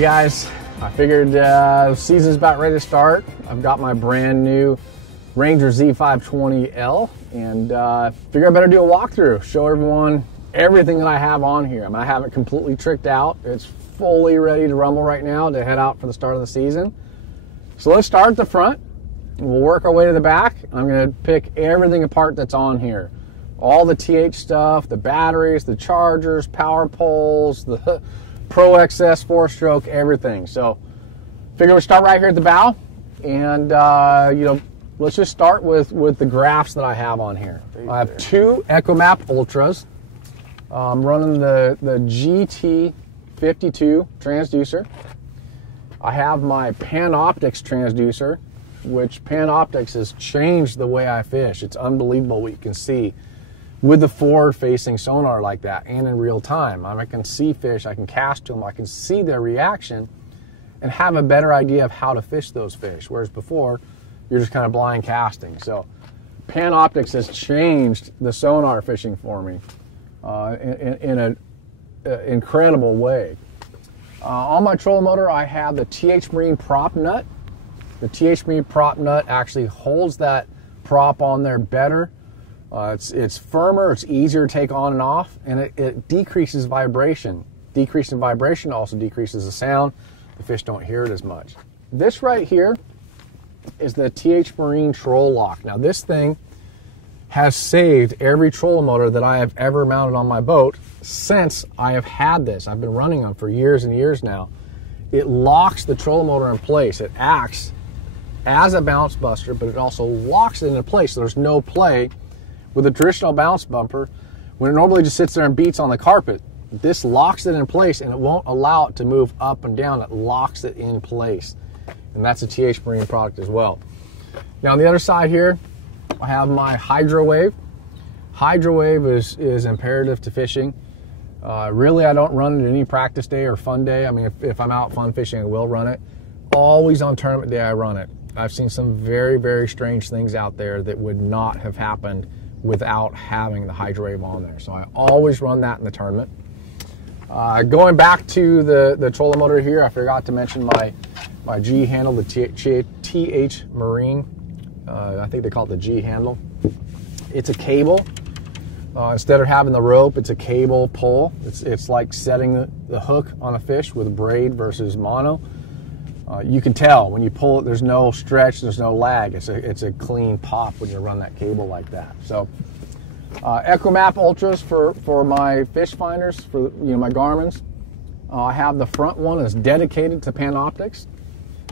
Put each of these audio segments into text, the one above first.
Hey guys, I figured season's about ready to start. I've got my brand new Ranger Z520 L and figure I better do a walkthrough, show everyone everything that I have on here. I mean, I have it completely tricked out. It's fully ready to rumble right now to head out for the start of the season. So let's start at the front. We'll work our way to the back. I'm going to pick everything apart that's on here. All the TH stuff, the batteries, the chargers, power poles, the Pro XS 4-stroke, everything. So figure we'll start right here at the bow, and let's just start with the graphs that I have on here. I have two EchoMap Ultras. I'm running the GT52 transducer. I have my Panoptix transducer, which Panoptix has changed the way I fish. It's unbelievable what you can see with the forward-facing sonar like that and in real time. I can see fish, I can cast to them, I can see their reaction and have a better idea of how to fish those fish, whereas before you're just kind of blind casting. So Panoptix has changed the sonar fishing for me in an incredible way. On my trolling motor, I have the TH Marine prop nut. The TH Marine prop nut actually holds that prop on there better. It's firmer, it's easier to take on and off, and it decreases vibration. Decreasing vibration also decreases the sound. The fish don't hear it as much. This right here is the TH Marine troll lock. Now this thing has saved every trolling motor that I have ever mounted on my boat since I have had this. I've been running them for years and years now. It locks the trolling motor in place. It acts as a bounce buster, but it also locks it into place, so there's no play. With a traditional bounce bumper, when it normally just sits there and beats on the carpet, this locks it in place and it won't allow it to move up and down. It locks it in place. And that's a TH Marine product as well. Now on the other side here, I have my Hydrowave. Hydrowave is imperative to fishing. Really, I don't run it any practice day or fun day. I mean, if I'm out fun fishing, I will run it. Always on tournament day, I run it. I've seen some very, very strange things out there that would not have happened without having the Hydrowave on there. So I always run that in the tournament. Going back to the trolling motor here, I forgot to mention my G handle, the TH Marine. I think they call it the G handle. It's a cable. Instead of having the rope, it's a cable pull. It's like setting the hook on a fish with braid versus mono. You can tell when you pull it, there's no stretch, there's no lag. It's a clean pop when you run that cable like that. So EchoMap Ultras for my fish finders, for my Garmin's. I have the front one is dedicated to Panoptix.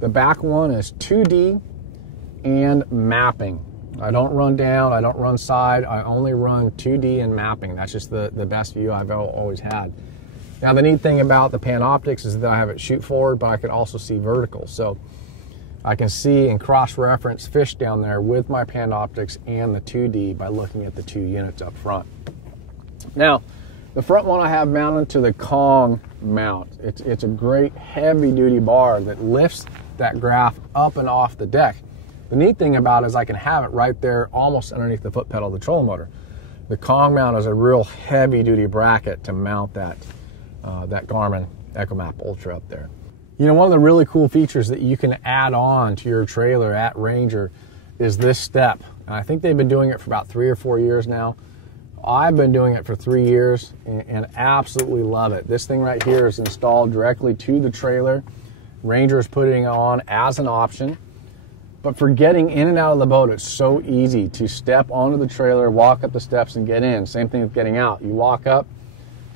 The back one is 2D and mapping. I don't run down, I don't run side, I only run 2D and mapping. That's just the best view I've always had. Now the neat thing about the Panoptix is that I have it shoot forward, but I can also see vertical. So I can see and cross-reference fish down there with my Panoptix and the 2D by looking at the two units up front. Now, the front one I have mounted to the Kong mount. It's a great heavy-duty bar that lifts that graph up and off the deck. The neat thing about it is I can have it right there almost underneath the foot pedal of the trolling motor. The Kong mount is a real heavy-duty bracket to mount that Garmin EchoMap Ultra up there. One of the really cool features that you can add on to your trailer at Ranger is this step. And I think they've been doing it for about 3 or 4 years now. I've been doing it for 3 years and absolutely love it. This thing right here is installed directly to the trailer. Ranger is putting it on as an option. But for getting in and out of the boat, it's so easy to step onto the trailer, walk up the steps and get in. Same thing with getting out. You walk up,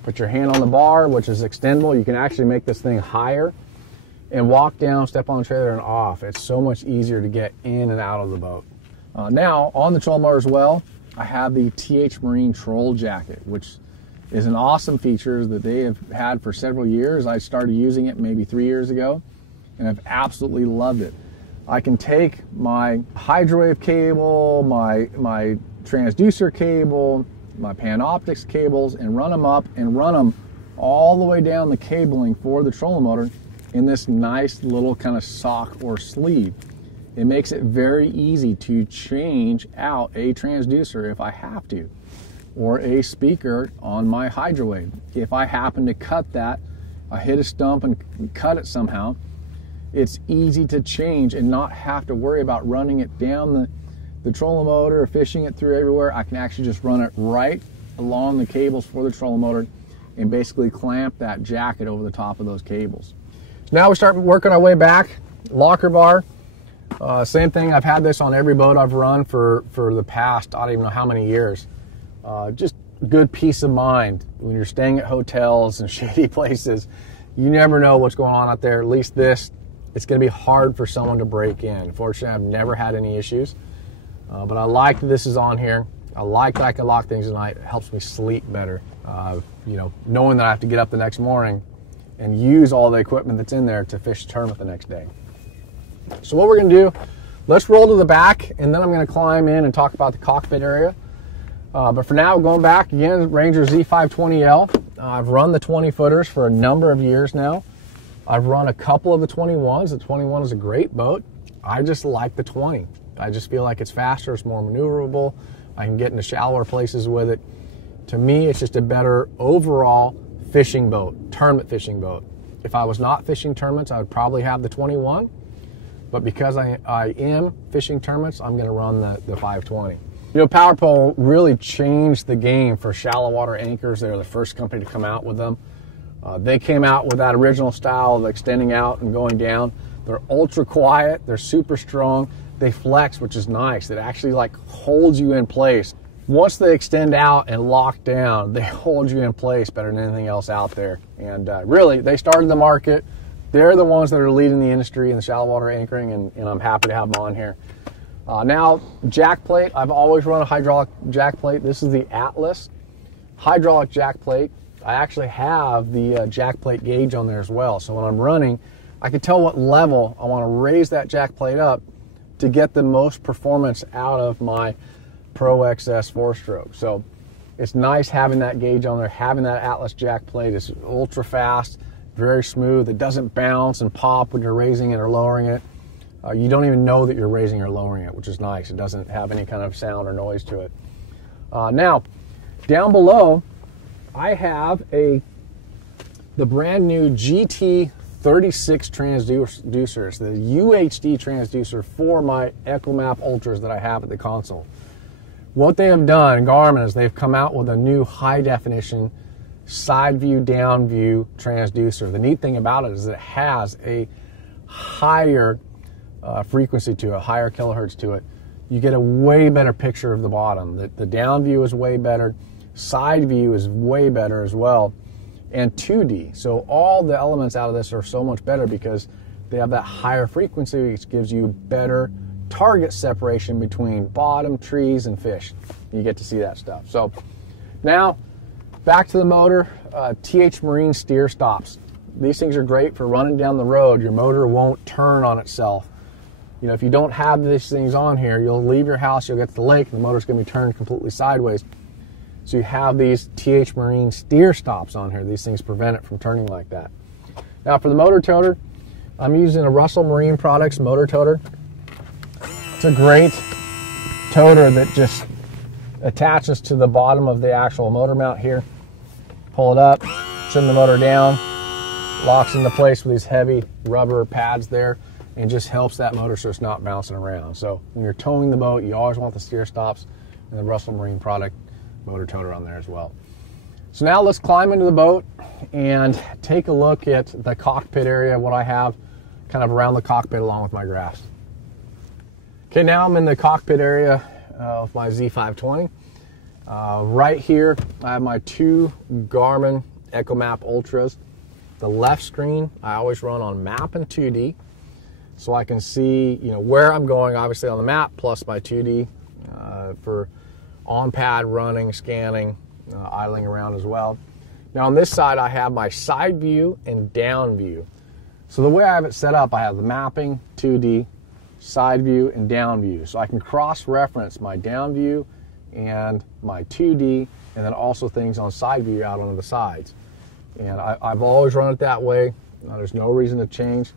put your hand on the bar, which is extendable. You can actually make this thing higher and walk down, step on the trailer and off. It's so much easier to get in and out of the boat. Now, on the trolling motor as well, I have the TH Marine Troll Jacket, which is an awesome feature that they have had for several years. I started using it maybe 3 years ago, and I've absolutely loved it. I can take my Hydrowave cable, my transducer cable, my Panoptix cables, and run them up and run them all the way down the cabling for the trolling motor in this nice little kind of sock or sleeve. It makes it very easy to change out a transducer if I have to, or a speaker on my Hydrowave. If I happen to cut that, I hit a stump and cut it somehow, it's easy to change and not have to worry about running it down the trolling motor or fishing it through everywhere. I can actually just run it right along the cables for the trolling motor and basically clamp that jacket over the top of those cables. So now we start working our way back. Locker bar, same thing. I've had this on every boat I've run for the past, I don't even know how many years. Just good peace of mind when you're staying at hotels and shady places. You never know what's going on out there. At least this, it's going to be hard for someone to break in. Fortunately, I've never had any issues, but I like that this is on here. I like that I can lock things at night. It helps me sleep better. You know, knowing that I have to get up the next morning and use all the equipment that's in there to fish the tournament the next day. So what we're going to do, let's roll to the back, and then I'm going to climb in and talk about the cockpit area. But for now, going back again, Ranger Z520 L. I've run the 20 footers for a number of years now. I've run a couple of the 21s. The 21 is a great boat. I just like the 20. I just feel like it's faster, it's more maneuverable. I can get into shallower places with it. To me, it's just a better overall fishing boat, tournament fishing boat. If I was not fishing tournaments, I would probably have the 21. But because I am fishing tournaments, I'm going to run the 520. You know, Power Pole really changed the game for shallow water anchors. They were the first company to come out with them. They came out with that original style of extending out and going down. They're ultra quiet. They're super strong. They flex, which is nice. It actually like holds you in place. Once they extend out and lock down, they hold you in place better than anything else out there. And really, they started the market. They're the ones that are leading the industry in the shallow water anchoring, and I'm happy to have them on here. Now, jack plate. I've always run a hydraulic jack plate. This is the Atlas hydraulic jack plate. I actually have the jack plate gauge on there as well. So when I'm running, I can tell what level I want to raise that jack plate up to get the most performance out of my Pro XS 4-stroke. So it's nice having that gauge on there, having that Atlas jack plate. It's ultra fast, very smooth. It doesn't bounce and pop when you're raising it or lowering it. You don't even know that you're raising or lowering it, which is nice. It doesn't have any kind of sound or noise to it. Now, down below, I have the brand new GT36 transducers, the UHD transducer for my EchoMap Ultras that I have at the console. What they have done, Garmin, is they've come out with a new high definition side view, down view transducer. The neat thing about it is that it has a higher frequency to it, higher kilohertz to it. You get a way better picture of the bottom. The down view is way better. Side view is way better as well, and 2D. So all the elements out of this are so much better because they have that higher frequency, which gives you better target separation between bottom, trees, and fish. You get to see that stuff. So now back to the motor. TH Marine steer stops. These things are great for running down the road. Your motor won't turn on itself. You know, if you don't have these things on here, you'll leave your house, you'll get to the lake, and the motor's going to be turned completely sideways. So you have these TH Marine steer stops on here. These things prevent it from turning like that. Now for the motor toter, I'm using a Russell Marine Products motor toter. It's a great toter that just attaches to the bottom of the actual motor mount here. Pull it up, trim the motor down, locks into place with these heavy rubber pads there, and just helps that motor so it's not bouncing around. So when you're towing the boat, you always want the steer stops and the Russell Marine product motor toter on there as well. So now let's climb into the boat and take a look at the cockpit area, what I have kind of around the cockpit along with my graphs. Okay, now I'm in the cockpit area of my Z520. Right here, I have my two Garmin EchoMap Ultras. The left screen, I always run on map and 2D, so I can see, you know, where I'm going, obviously on the map, plus my 2D for on-pad running, scanning, idling around as well. Now on this side, I have my side view and down view. So the way I have it set up, I have the mapping, 2D, side view, and down view. So I can cross-reference my down view and my 2D, and then also things on side view out on the sides. And I've always run it that way. There's no reason to change.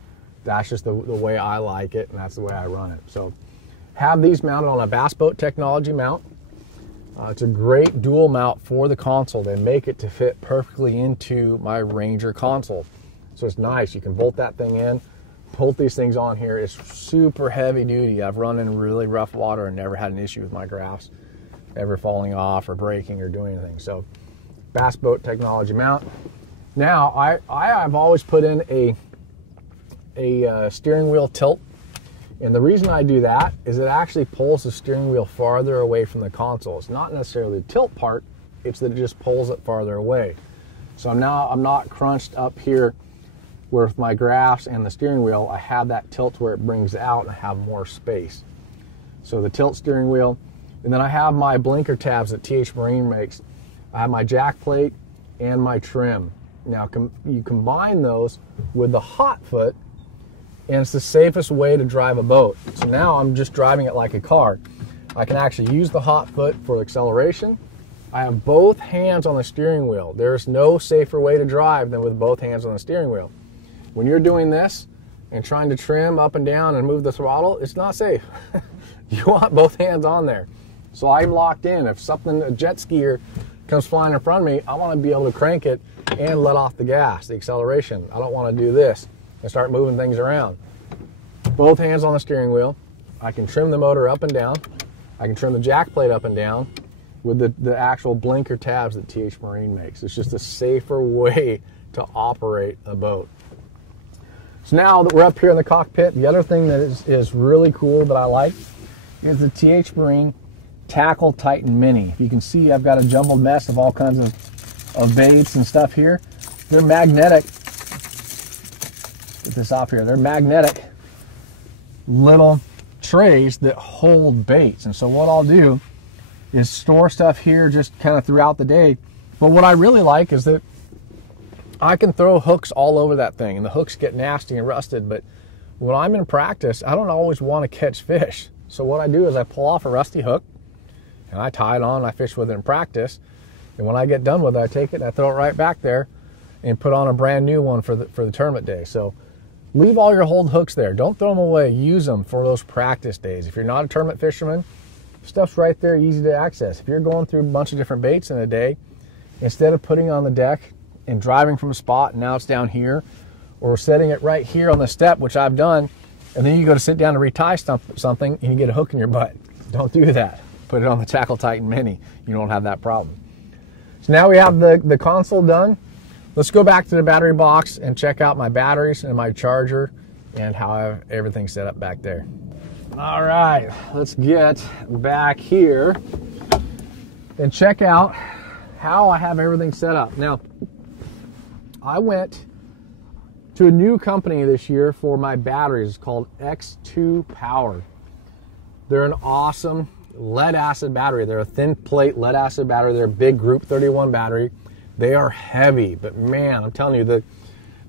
That's just the way I like it, and that's the way I run it. So have these mounted on a Bass Boat Technology mount. It's a great dual mount for the console. They make it to fit perfectly into my Ranger console. So it's nice. You can bolt that thing in, bolt these things on here. It's super heavy duty. I've run in really rough water and never had an issue with my graphs ever falling off or breaking or doing anything. So bass boat technology mount. Now I've always put in a steering wheel tilt, and the reason I do that is it actually pulls the steering wheel farther away from the console. It's not necessarily the tilt part, it's that it just pulls it farther away. So now I'm not crunched up here with my graphs and the steering wheel. I have that tilt where it brings out and I have more space. So the tilt steering wheel, and then I have my blinker tabs that TH Marine makes. I have my jack plate and my trim. Now you combine those with the hot foot, and it's the safest way to drive a boat. So now I'm just driving it like a car. I can actually use the hot foot for acceleration. I have both hands on the steering wheel. There's no safer way to drive than with both hands on the steering wheel. When you're doing this and trying to trim up and down and move the throttle, it's not safe. You want both hands on there. So I'm locked in. If something, a jet skier comes flying in front of me, I want to be able to crank it and let off the gas, the acceleration. I don't want to do this and start moving things around. Both hands on the steering wheel. I can trim the motor up and down. I can trim the jack plate up and down with the actual blinker tabs that TH Marine makes. It's just a safer way to operate a boat. So now that we're up here in the cockpit, the other thing that is really cool that I like is the TH Marine Tackle Titan Mini. You can see I've got a jumbled mess of all kinds of baits and stuff here. They're magnetic. Get this off here. They're magnetic little trays that hold baits. And so what I'll do is store stuff here just kind of throughout the day. But what I really like is that I can throw hooks all over that thing, and the hooks get nasty and rusted. But when I'm in practice, I don't always want to catch fish. So what I do is I pull off a rusty hook, and I tie it on, and I fish with it in practice. And when I get done with it, I take it and I throw it right back there and put on a brand new one for the tournament day. So leave all your hold hooks there. Don't throw them away. Use them for those practice days. If you're not a tournament fisherman, stuff's right there, easy to access. If you're going through a bunch of different baits in a day, instead of putting it on the deck and driving from a spot and now it's down here, or setting it right here on the step, which I've done, and then you go to sit down to retie something and you get a hook in your butt. Don't do that. Put it on the Tackle Titan Mini. You don't have that problem. So now we have the console done. Let's go back to the battery box and check out my batteries and my charger and how I have everything set up back there. All right, let's get back here and check out how I have everything set up. Now, I went to a new company this year for my batteries. It's called X2 Power. They're an awesome lead acid battery. They're a thin plate lead acid battery. They're a big Group 31 battery. They are heavy, but man, I'm telling you,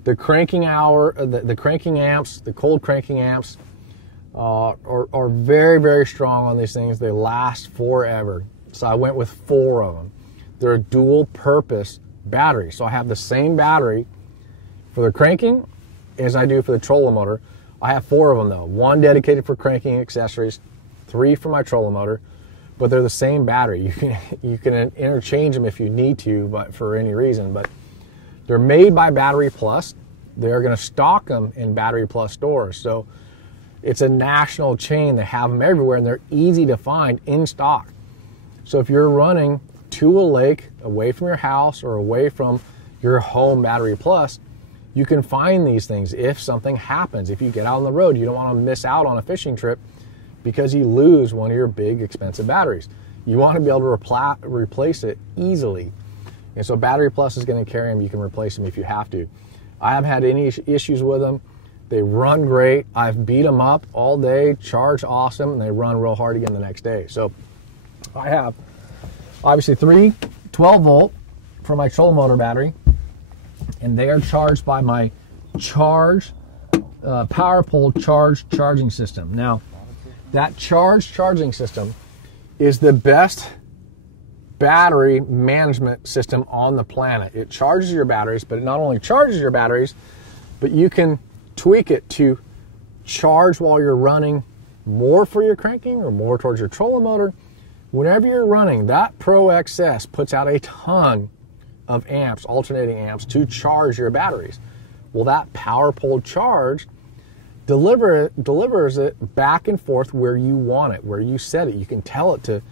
the cranking amps, the cold cranking amps are very, very strong on these things. They last forever. So I went with 4 of them. They're a dual purpose battery. So I have the same battery for the cranking as I do for the trolling motor. I have 4 of them though. 1 dedicated for cranking accessories, 3 for my trolling motor, but they're the same battery. You can interchange them if you need to, but for any reason. But they're made by Battery Plus. They're going to stock them in Battery Plus stores. So it's a national chain. They have them everywhere, and they're easy to find in stock. So if you're running to a lake away from your house or away from your home Battery Plus, you can find these things if something happens. If you get out on the road, you don't want to miss out on a fishing trip because you lose one of your big expensive batteries. You want to be able to replace it easily. And so Battery Plus is going to carry them. You can replace them if you have to. I haven't had any issues with them. They run great. I've beat them up all day, charge awesome, and they run real hard again the next day. So I have obviously 3 12-volt for my trolling motor battery, and they are charged by my Power Pole charging system. Now, that charging system is the best battery management system on the planet. It charges your batteries, but it not only charges your batteries, but you can tweak it to charge while you're running more for your cranking or more towards your trolling motor. Whenever you're running, that Pro XS puts out a ton of amps, alternating amps, to charge your batteries. Well, that power pole charge delivers it back and forth where you want it, where you set it. You can tell it to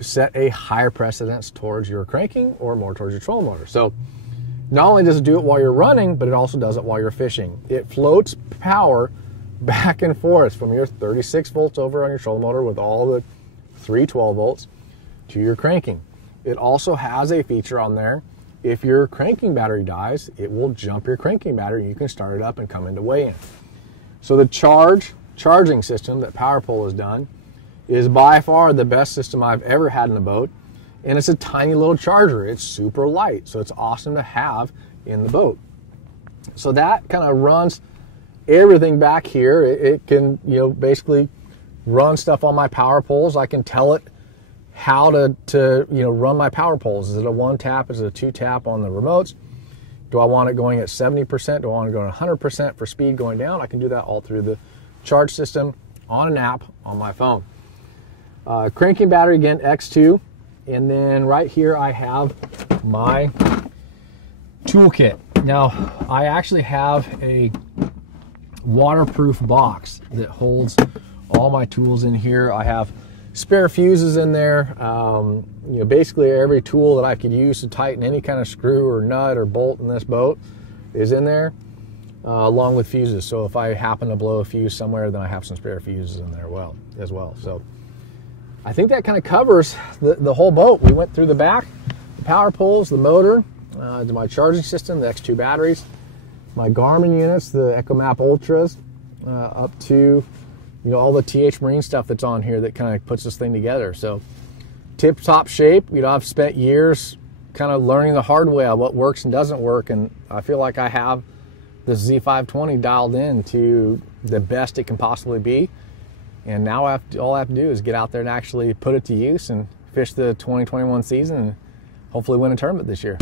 set a higher precedence towards your cranking or more towards your trolling motor. So not only does it do it while you're running, but it also does it while you're fishing. It floats power back and forth from your 36 volts over on your trolling motor with all the 312 volts to your cranking. It also has a feature on there. If your cranking battery dies, it will jump your cranking battery and you can start it up and come into weigh-in. So the charging system that PowerPole has done is by far the best system I've ever had in a boat. And it's a tiny little charger. It's super light, so it's awesome to have in the boat. So that kind of runs everything back here. It can, basically run stuff on my power poles. I can tell it how to run my power poles. Is it a 1 tap? Is it a 2 tap on the remotes? Do I want it going at 70%? Do I want it going at 100% for speed going down? I can do that all through the charge system on an app on my phone. Cranking battery, again, X2. And then right here I have my toolkit. Now, I actually have a waterproof box that holds all my tools in here. I have spare fuses in there. Basically every tool that I could use to tighten any kind of screw or nut or bolt in this boat is in there, along with fuses. So if I happen to blow a fuse somewhere, then I have some spare fuses in there as well. So I think that kind of covers the whole boat. We went through the back, the power poles, the motor, to my charging system, the X2 batteries, my Garmin units, the EchoMap Ultras, up to all the TH Marine stuff that's on here that kind of puts this thing together. So tip-top shape. I've spent years kind of learning the hard way on what works and doesn't work, and I feel like I have the Z520 dialed in to the best it can possibly be. And now all I have to do is get out there and actually put it to use and fish the 2021 season and hopefully win a tournament this year.